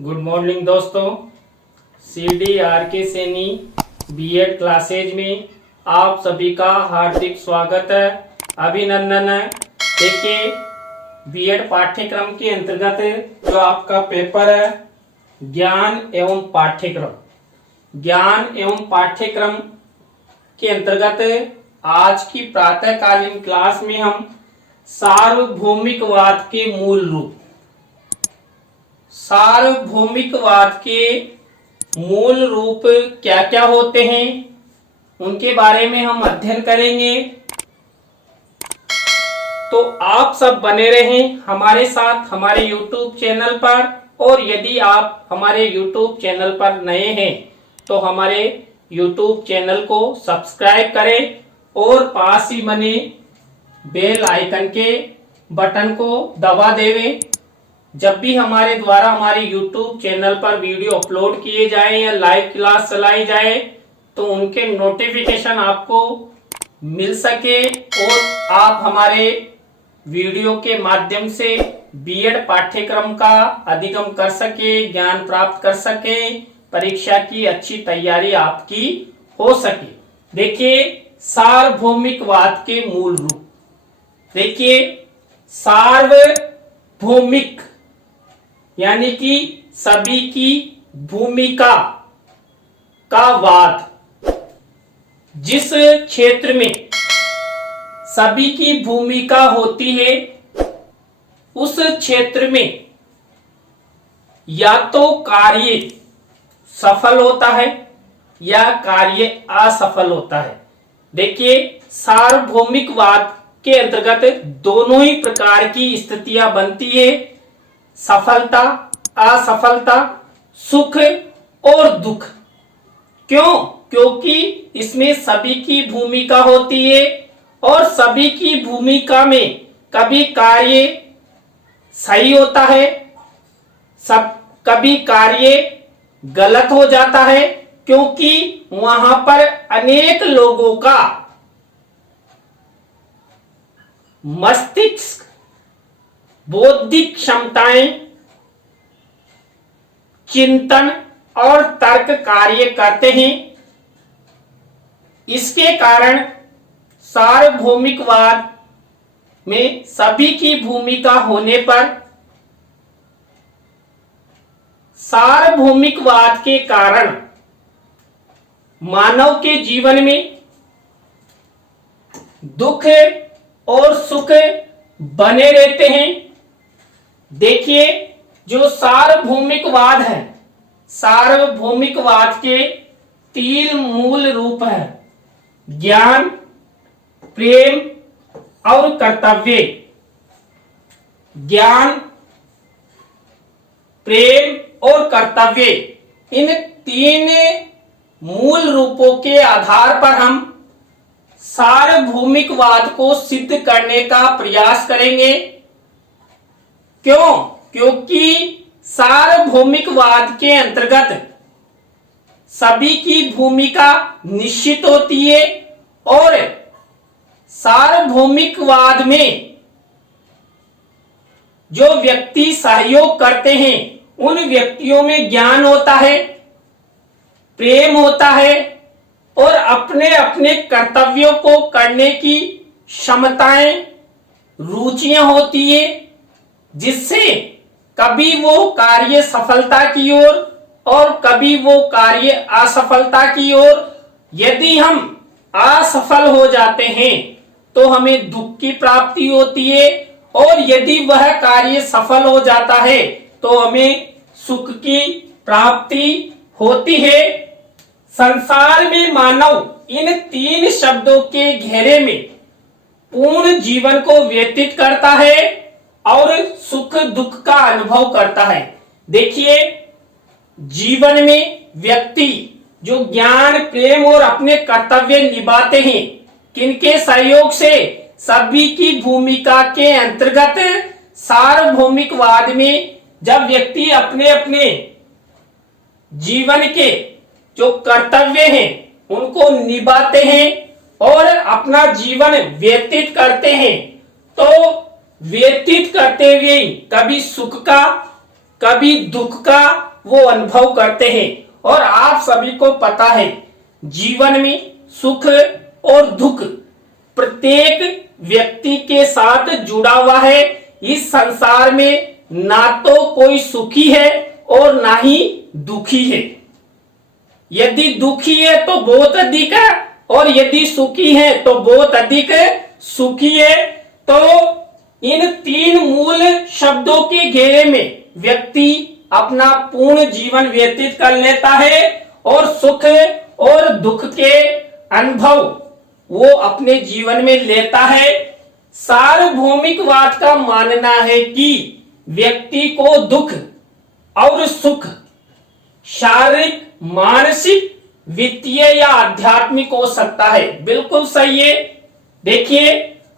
Good morning दोस्तों। CDRK Saini B Ed classes में आप सभी का हार्दिक स्वागत है, अभिनंदन है। देखिए, बीएड पाठ्यक्रम के अंतर्गत जो आपका पेपर है ज्ञान एवं पाठ्यक्रम के अंतर्गत आज की प्रातःकालीन क्लास में हम सार्वभौमिकवाद के मूल रूप, सार्वभौमिकवाद के मूल रूप क्या क्या होते हैं उनके बारे में हम अध्ययन करेंगे। तो आप सब बने रहें हमारे साथ हमारे YouTube चैनल पर, और यदि आप हमारे YouTube चैनल पर नए हैं तो हमारे YouTube चैनल को सब्सक्राइब करें और पास ही बने बेल आइकन के बटन को दबा देवें। जब भी हमारे द्वारा हमारे YouTube चैनल पर वीडियो अपलोड किए जाए या लाइव क्लास चलाई जाए तो उनके नोटिफिकेशन आपको मिल सके और आप हमारे वीडियो के माध्यम से बीएड पाठ्यक्रम का अधिगम कर सके, ज्ञान प्राप्त कर सके, परीक्षा की अच्छी तैयारी आपकी हो सके। देखिए, सार्वभौमिकवाद के मूल रूप। देखिए, सार्वभौमिक यानी कि सभी की भूमिका का वाद। जिस क्षेत्र में सभी की भूमिका होती है उस क्षेत्र में या तो कार्य सफल होता है या कार्य असफल होता है। देखिए, सार्वभौमिकवाद के अंतर्गत दोनों ही प्रकार की स्थितियां बनती है, सफलता असफलता, सुख और दुख। क्यों? क्योंकि इसमें सभी की भूमिका होती है और सभी की भूमिका में कभी कार्य सही होता है, कभी कार्य गलत हो जाता है, क्योंकि वहां पर अनेक लोगों का मस्तिष्क, बौद्धिक क्षमताएं, चिंतन और तर्क कार्य करते हैं। इसके कारण सार्वभौमिकवाद में सभी की भूमिका होने पर सार्वभौमिकवाद के कारण मानव के जीवन में दुख और सुख बने रहते हैं। देखिए, जो सार्वभौमिकवाद है, सार्वभौमिकवाद के 3 मूल रूप हैं: ज्ञान, प्रेम और कर्तव्य। ज्ञान, प्रेम और कर्तव्य, इन 3 मूल रूपों के आधार पर हम सार्वभौमिकवाद को सिद्ध करने का प्रयास करेंगे। क्यों? क्योंकि सार्वभौमिकवाद के अंतर्गत सभी की भूमिका निश्चित होती है और सार्वभौमिकवाद में जो व्यक्ति सहयोग करते हैं उन व्यक्तियों में ज्ञान होता है, प्रेम होता है और अपने अपने कर्तव्यों को करने की क्षमताएं, रुचियां होती है, जिससे कभी वो कार्य सफलता की ओर और कभी वो कार्य असफलता की ओर। यदि हम असफल हो जाते हैं तो हमें दुख की प्राप्ति होती है और यदि वह कार्य सफल हो जाता है तो हमें सुख की प्राप्ति होती है। संसार में मानव इन 3 शब्दों के घेरे में पूर्ण जीवन को व्यतीत करता है और सुख दुख का अनुभव करता है। देखिए, जीवन में व्यक्ति जो ज्ञान, प्रेम और अपने कर्तव्य निभाते हैं, किनके सहयोग से? सभी की भूमिका के अंतर्गत सार्वभौमिकवाद में जब व्यक्ति अपने अपने जीवन के जो कर्तव्य हैं उनको निभाते हैं और अपना जीवन व्यतीत करते हैं, तो व्यतीत करते हुए कभी सुख का, कभी दुख का वो अनुभव करते हैं। और आप सभी को पता है, जीवन में सुख और दुख प्रत्येक व्यक्ति के साथ जुड़ा हुआ है। इस संसार में ना तो कोई सुखी है और ना ही दुखी है। यदि दुखी है तो बहुत अधिक है, और यदि सुखी है तो बहुत अधिक सुखी है। तो इन तीन मूल शब्दों के घेरे में व्यक्ति अपना पूर्ण जीवन व्यतीत कर लेता है, और सुख और दुख के अनुभव वो अपने जीवन में लेता है। सार्वभौमिकवाद का मानना है कि व्यक्ति को दुख और सुख शारीरिक, मानसिक, वित्तीय या आध्यात्मिक हो सकता है। बिल्कुल सही है। देखिए,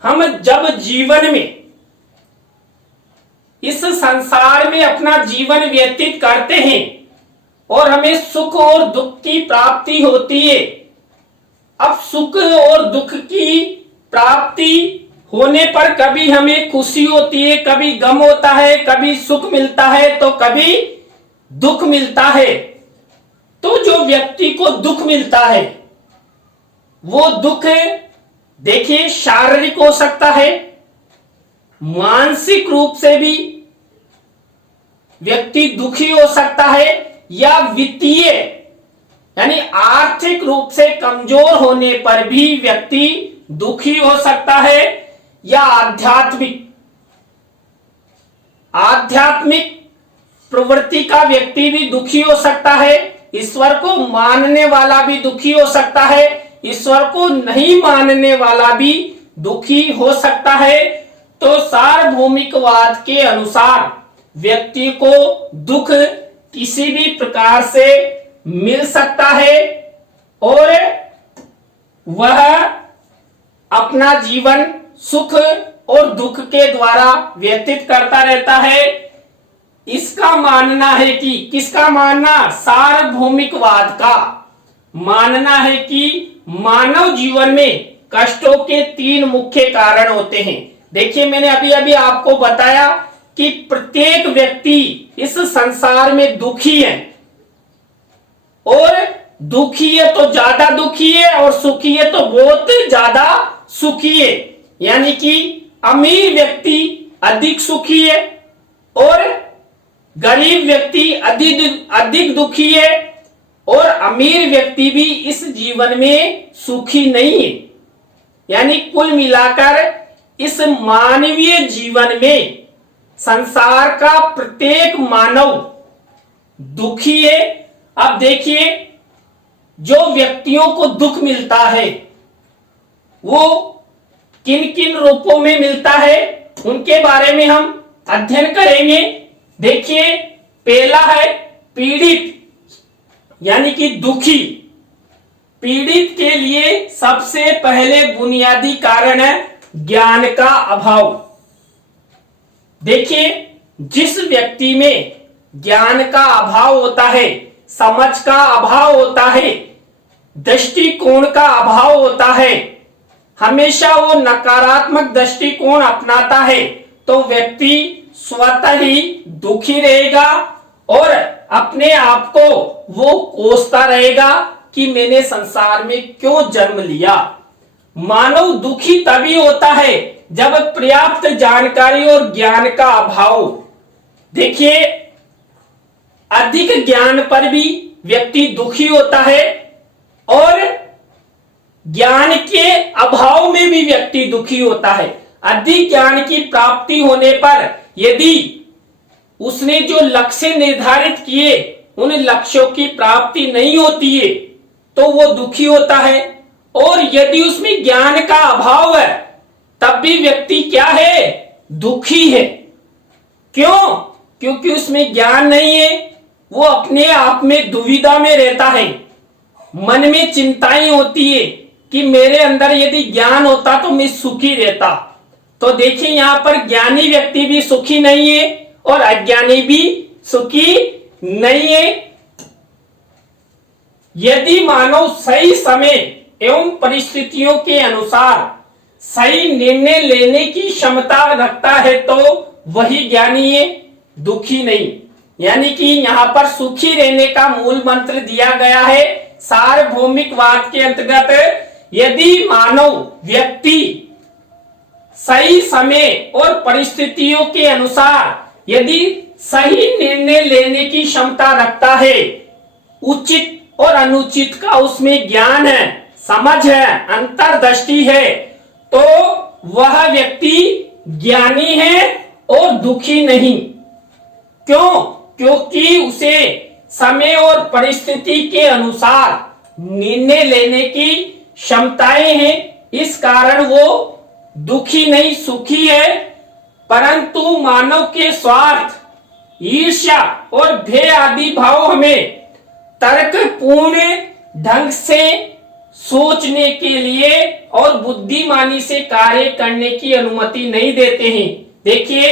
हम जब जीवन में इस संसार में अपना जीवन व्यतीत करते हैं और हमें सुख और दुख की प्राप्ति होती है। अब सुख और दुख की प्राप्ति होने पर कभी हमें खुशी होती है, कभी गम होता है, कभी सुख मिलता है तो कभी दुख मिलता है। तो जो व्यक्ति को दुख मिलता है वो दुख देखिए शारीरिक हो सकता है, मानसिक रूप से भी व्यक्ति दुखी हो सकता है, या वित्तीय यानी आर्थिक रूप से कमजोर होने पर भी व्यक्ति दुखी हो सकता है, या आध्यात्मिक प्रवृत्ति का व्यक्ति भी दुखी हो सकता है। ईश्वर को मानने वाला भी दुखी हो सकता है, ईश्वर को नहीं मानने वाला भी दुखी हो सकता है। तो सार्वभौमिकवाद के अनुसार व्यक्ति को दुख किसी भी प्रकार से मिल सकता है, और वह अपना जीवन सुख और दुख के द्वारा व्यतीत करता रहता है। इसका मानना है कि, किसका मानना? सार्वभौमिकवाद का मानना है कि मानव जीवन में कष्टों के तीन मुख्य कारण होते हैं। देखिए, मैंने अभी अभी आपको बताया कि प्रत्येक व्यक्ति इस संसार में दुखी है, और दुखी है तो ज्यादा दुखी है, और सुखी है तो बहुत ज्यादा सुखी है। यानी कि अमीर व्यक्ति अधिक सुखी है और गरीब व्यक्ति अधिक दुखी है, और अमीर व्यक्ति भी इस जीवन में सुखी नहीं है। यानी कुल मिलाकर इस मानवीय जीवन में संसार का प्रत्येक मानव दुखी है। अब देखिए, जो व्यक्तियों को दुख मिलता है वो किन किन रूपों में मिलता है, उनके बारे में हम अध्ययन करेंगे। देखिए, पहला है पीड़ित यानी कि दुखी। पीड़ित के लिए सबसे पहले बुनियादी कारण है ज्ञान का अभाव। देखिए, जिस व्यक्ति में ज्ञान का अभाव होता है, समझ का अभाव होता है, दृष्टिकोण का अभाव होता है, हमेशा वो नकारात्मक दृष्टिकोण अपनाता है, तो व्यक्ति स्वतः ही दुखी रहेगा और अपने आप को वो कोसता रहेगा कि मैंने संसार में क्यों जन्म लिया। मानव दुखी तभी होता है जब पर्याप्त जानकारी और ज्ञान का अभाव। देखिए, अधिक ज्ञान पर भी व्यक्ति दुखी होता है, और ज्ञान के अभाव में भी व्यक्ति दुखी होता है। अधिक ज्ञान की प्राप्ति होने पर यदि उसने जो लक्ष्य निर्धारित किए उन लक्ष्यों की प्राप्ति नहीं होती है तो वो दुखी होता है, और यदि उसमें ज्ञान का अभाव है तब भी व्यक्ति क्या है? दुखी है। क्यों? क्योंकि उसमें ज्ञान नहीं है, वो अपने आप में दुविधा में रहता है, मन में चिंताएं होती है कि मेरे अंदर यदि ज्ञान होता तो मैं सुखी रहता। तो देखिए, यहां पर ज्ञानी व्यक्ति भी सुखी नहीं है और अज्ञानी भी सुखी नहीं है। यदि मानव सही समय एवं परिस्थितियों के अनुसार सही निर्णय लेने की क्षमता रखता है तो वही ज्ञानी है, दुखी नहीं। यानी कि यहाँ पर सुखी रहने का मूल मंत्र दिया गया है। सार्वभौमिकवाद के अंतर्गत यदि मानव व्यक्ति सही समय और परिस्थितियों के अनुसार यदि सही निर्णय लेने की क्षमता रखता है, उचित और अनुचित का उसमें ज्ञान है, समझ है, अंतर्दृष्टि है, तो वह व्यक्ति ज्ञानी है और दुखी नहीं। क्यों? क्योंकि उसे समय और परिस्थिति के अनुसार निर्णय लेने की क्षमताएं हैं। इस कारण वो दुखी नहीं, सुखी है। परंतु मानव के स्वार्थ, ईर्ष्या और भय आदि भाव हमें तर्कपूर्ण ढंग से सोचने के लिए और बुद्धिमानी से कार्य करने की अनुमति नहीं देते हैं। देखिए,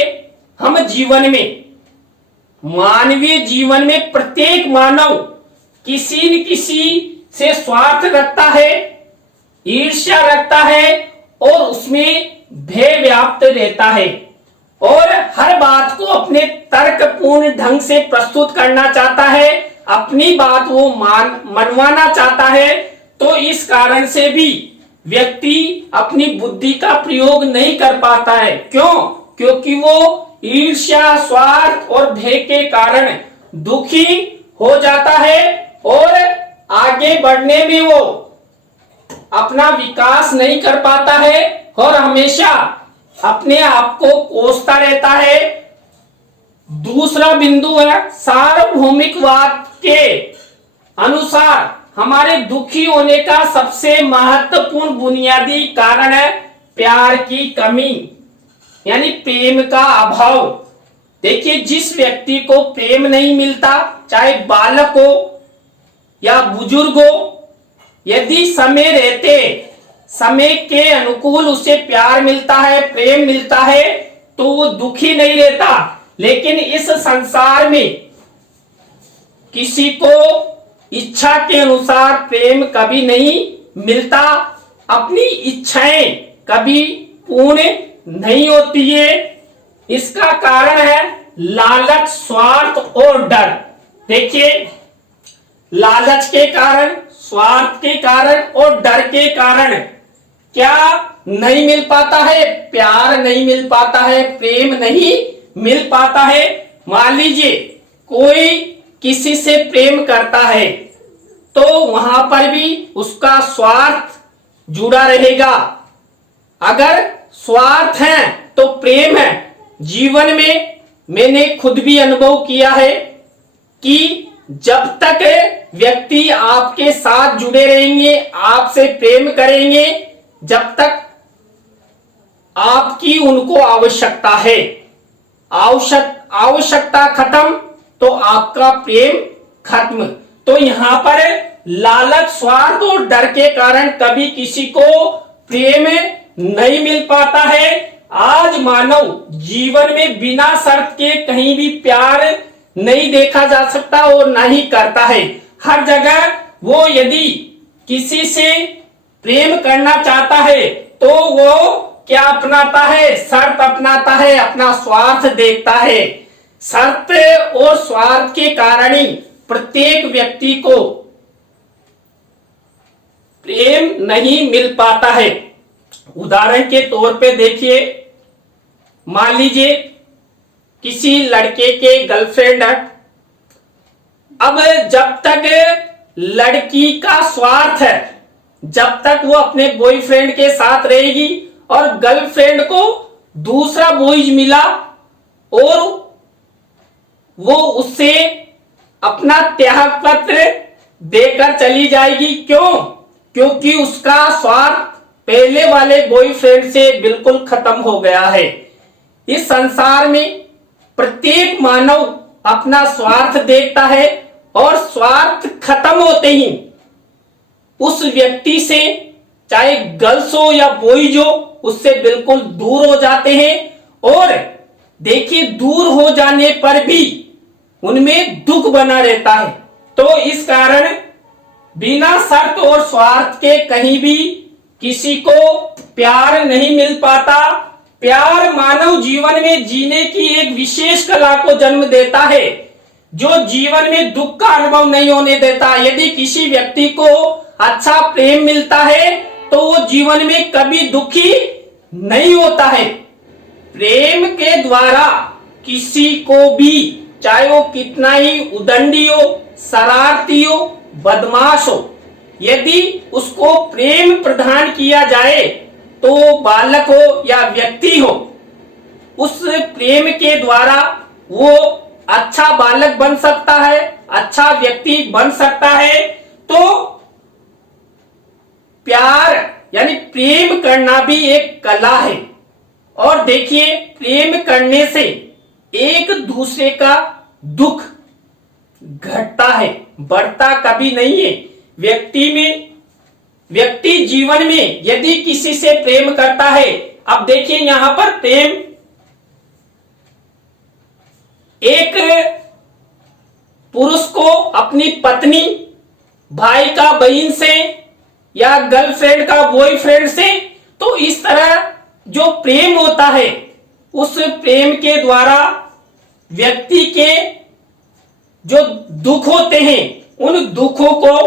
हम जीवन में, मानवीय जीवन में प्रत्येक मानव किसी न किसी से स्वार्थ रखता है, ईर्ष्या रखता है और उसमें भय व्याप्त रहता है और हर बात को अपने तर्कपूर्ण ढंग से प्रस्तुत करना चाहता है, अपनी बात वो मनवाना चाहता है। तो इस कारण से भी व्यक्ति अपनी बुद्धि का प्रयोग नहीं कर पाता है। क्यों? क्योंकि वो ईर्ष्या, स्वार्थ और भय के कारण दुखी हो जाता है और आगे बढ़ने में वो अपना विकास नहीं कर पाता है और हमेशा अपने आप को कोसता रहता है। दूसरा बिंदु है, सार्वभौमिकवाद के अनुसार हमारे दुखी होने का सबसे महत्वपूर्ण बुनियादी कारण है प्यार की कमी, यानी प्रेम का अभाव। देखिए, जिस व्यक्ति को प्रेम नहीं मिलता, चाहे बालक हो या बुजुर्ग हो, यदि समय रहते समय के अनुकूल उसे प्यार मिलता है, प्रेम मिलता है, तो वो दुखी नहीं रहता। लेकिन इस संसार में किसी को इच्छा के अनुसार प्रेम कभी नहीं मिलता, अपनी इच्छाएं कभी पूर्ण नहीं होती है। इसका कारण है लालच, स्वार्थ और डर। देखिए, लालच के कारण, स्वार्थ के कारण और डर के कारण क्या नहीं मिल पाता है? प्यार नहीं मिल पाता है, प्रेम नहीं मिल पाता है। मान लीजिए कोई किसी से प्रेम करता है तो वहां पर भी उसका स्वार्थ जुड़ा रहेगा। अगर स्वार्थ है तो प्रेम है। जीवन में मैंने खुद भी अनुभव किया है कि जब तक व्यक्ति आपके साथ जुड़े रहेंगे, आपसे प्रेम करेंगे, जब तक आपकी उनको आवश्यकता है, आवश्यकता खत्म तो आपका प्रेम खत्म। तो यहां पर लालच, स्वार्थ और डर के कारण कभी किसी को प्रेम नहीं मिल पाता है। आज मानव जीवन में बिना शर्त के कहीं भी प्यार नहीं देखा जा सकता और ना ही करता है। हर जगह वो यदि किसी से प्रेम करना चाहता है तो वो क्या अपनाता है? शर्त अपनाता है, अपना स्वार्थ देखता है। शर्त और स्वार्थ के कारण ही प्रत्येक व्यक्ति को प्रेम नहीं मिल पाता है। उदाहरण के तौर पे देखिए, मान लीजिए किसी लड़के के गर्लफ्रेंड है। अब जब तक लड़की का स्वार्थ है, जब तक वो अपने बॉयफ्रेंड के साथ रहेगी और गर्लफ्रेंड को दूसरा बॉयज मिला और वो उससे अपना त्याग पत्र देकर चली जाएगी। क्यों? क्योंकि उसका स्वार्थ पहले वाले बॉयफ्रेंड से बिल्कुल खत्म हो गया है। इस संसार में प्रत्येक मानव अपना स्वार्थ देखता है और स्वार्थ खत्म होते ही उस व्यक्ति से, चाहे गर्ल्स हो या बॉयज हो, उससे बिल्कुल दूर हो जाते हैं। और देखिए, दूर हो जाने पर भी उनमें दुख बना रहता है। तो इस कारण बिना शर्त और स्वार्थ के कहीं भी किसी को प्यार नहीं मिल पाता। प्यार मानव जीवन में जीने की एक विशेष कला को जन्म देता है। जो जीवन में दुख का अनुभव नहीं होने देता। यदि किसी व्यक्ति को अच्छा प्रेम मिलता है तो वो जीवन में कभी दुखी नहीं होता है। प्रेम के द्वारा किसी को भी, चाहे वो कितना ही उदंडी हो, शरारती हो, बदमाश हो, यदि उसको प्रेम प्रदान किया जाए तो बालक हो या व्यक्ति हो, उस प्रेम के द्वारा वो अच्छा बालक बन सकता है, अच्छा व्यक्ति बन सकता है। तो प्यार यानी प्रेम करना भी एक कला है। और देखिए, प्रेम करने से एक दूसरे का दुख घटता है, बढ़ता कभी नहीं है। व्यक्ति जीवन में यदि किसी से प्रेम करता है, अब देखिए यहां पर प्रेम एक पुरुष को अपनी पत्नी, भाई का बहन से या गर्लफ्रेंड का बॉयफ्रेंड से, तो इस तरह जो प्रेम होता है, उस प्रेम के द्वारा व्यक्ति के जो दुख होते हैं, उन दुखों को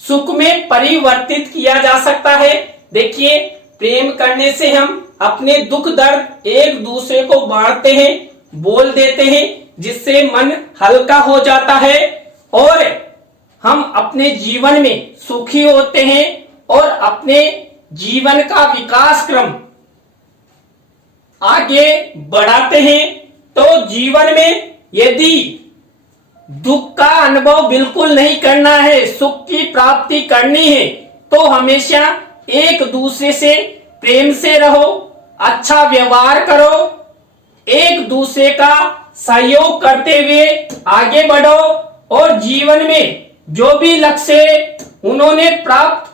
सुख में परिवर्तित किया जा सकता है। देखिए, प्रेम करने से हम अपने दुख दर्द एक दूसरे को बांटते हैं, बोल देते हैं, जिससे मन हल्का हो जाता है और हम अपने जीवन में सुखी होते हैं और अपने जीवन का विकास क्रम आगे बढ़ाते हैं। तो जीवन में यदि दुख का अनुभव बिल्कुल नहीं करना है, सुख की प्राप्ति करनी है, तो हमेशा एक दूसरे से प्रेम से रहो, अच्छा व्यवहार करो, एक दूसरे का सहयोग करते हुए आगे बढ़ो और जीवन में जो भी लक्ष्य उन्होंने प्राप्त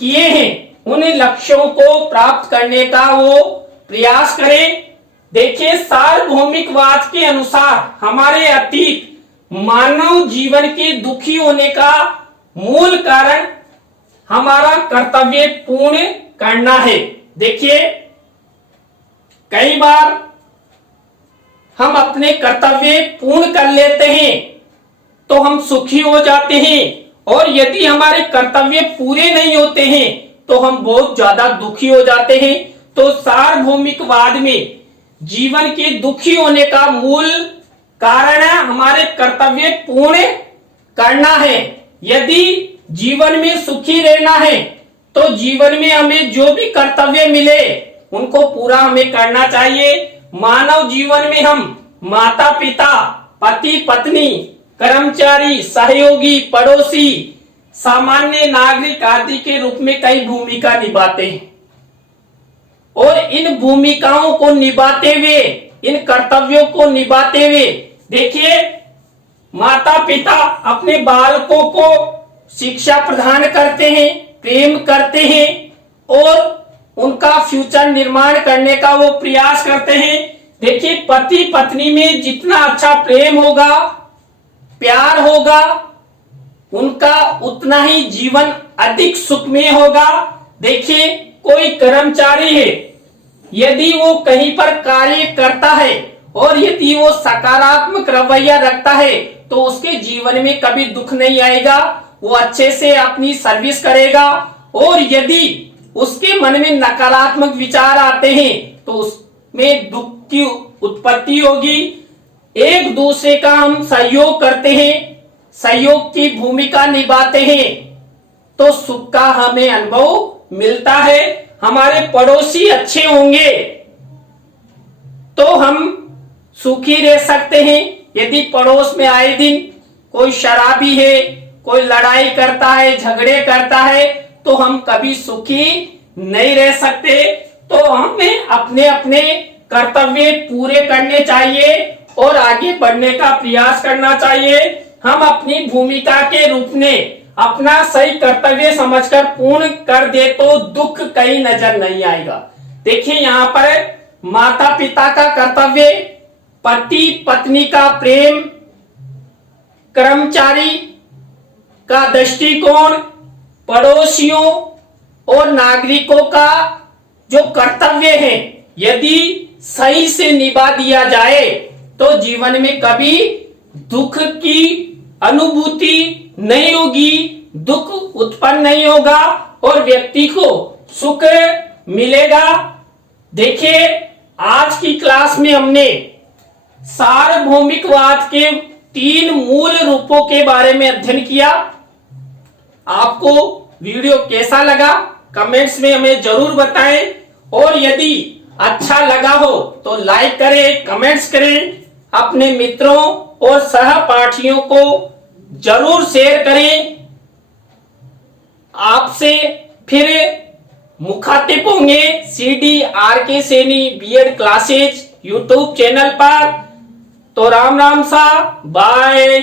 किए हैं, उन लक्ष्यों को प्राप्त करने का वो प्रयास करें। देखिए, सार्वभौमिकवाद के अनुसार हमारे अतीत मानव जीवन के दुखी होने का मूल कारण हमारा कर्तव्य पूर्ण करना है। देखिए, कई बार हम अपने कर्तव्य पूर्ण कर लेते हैं तो हम सुखी हो जाते हैं, और यदि हमारे कर्तव्य पूरे नहीं होते हैं तो हम बहुत ज्यादा दुखी हो जाते हैं। तो सार्वभौमिकवाद में जीवन के दुखी होने का मूल कारण है हमारे कर्तव्य पूर्ण करना है। यदि जीवन में सुखी रहना है तो जीवन में हमें जो भी कर्तव्य मिले उनको पूरा हमें करना चाहिए। मानव जीवन में हम माता पिता, पति पत्नी, कर्मचारी, सहयोगी, पड़ोसी, सामान्य नागरिक आदि के रूप में कई भूमिका निभाते हैं, और इन भूमिकाओं को निभाते हुए, इन कर्तव्यों को निभाते हुए, देखिए, माता पिता अपने बालकों को शिक्षा प्रदान करते हैं, प्रेम करते हैं और उनका फ्यूचर निर्माण करने का वो प्रयास करते हैं। देखिए, पति पत्नी में जितना अच्छा प्रेम होगा, प्यार होगा, उनका उतना ही जीवन अधिक सुखमय होगा। देखिए, कोई कर्मचारी है, यदि वो कहीं पर कार्य करता है और यदि वो सकारात्मक रवैया रखता है तो उसके जीवन में कभी दुख नहीं आएगा, वो अच्छे से अपनी सर्विस करेगा। और यदि उसके मन में नकारात्मक विचार आते हैं तो उसमें दुख की उत्पत्ति होगी। एक दूसरे का हम सहयोग करते हैं, सहयोग की भूमिका निभाते हैं तो सुख का हमें अनुभव मिलता है। हमारे पड़ोसी अच्छे होंगे तो हम सुखी रह सकते हैं। यदि पड़ोस में आए दिन कोई शराबी है, कोई लड़ाई करता है, झगड़े करता है, तो हम कभी सुखी नहीं रह सकते। तो हमें अपने अपने कर्तव्य पूरे करने चाहिए और आगे बढ़ने का प्रयास करना चाहिए। हम अपनी भूमिका के रूप में अपना सही कर्तव्य समझकर पूर्ण कर दे तो दुख कहीं नजर नहीं आएगा। देखिए, यहाँ पर माता पिता का कर्तव्य, पति पत्नी का प्रेम, कर्मचारी का दृष्टिकोण, पड़ोसियों और नागरिकों का जो कर्तव्य है, यदि सही से निभा दिया जाए तो जीवन में कभी दुख की अनुभूति नहीं होगी, दुख उत्पन्न नहीं होगा और व्यक्ति को सुख मिलेगा। देखिए, आज की क्लास में हमने सार्वभौमिकवाद के 3 मूल रूपों के बारे में अध्ययन किया। आपको वीडियो कैसा लगा कमेंट्स में हमें जरूर बताएं और यदि अच्छा लगा हो तो लाइक करें, कमेंट्स करें, अपने मित्रों और सहपाठियों को जरूर शेयर करें। आपसे फिर मुखातिब होंगे CDRK Saini B Ed classes YouTube channel पर। तो राम राम सा, बाय।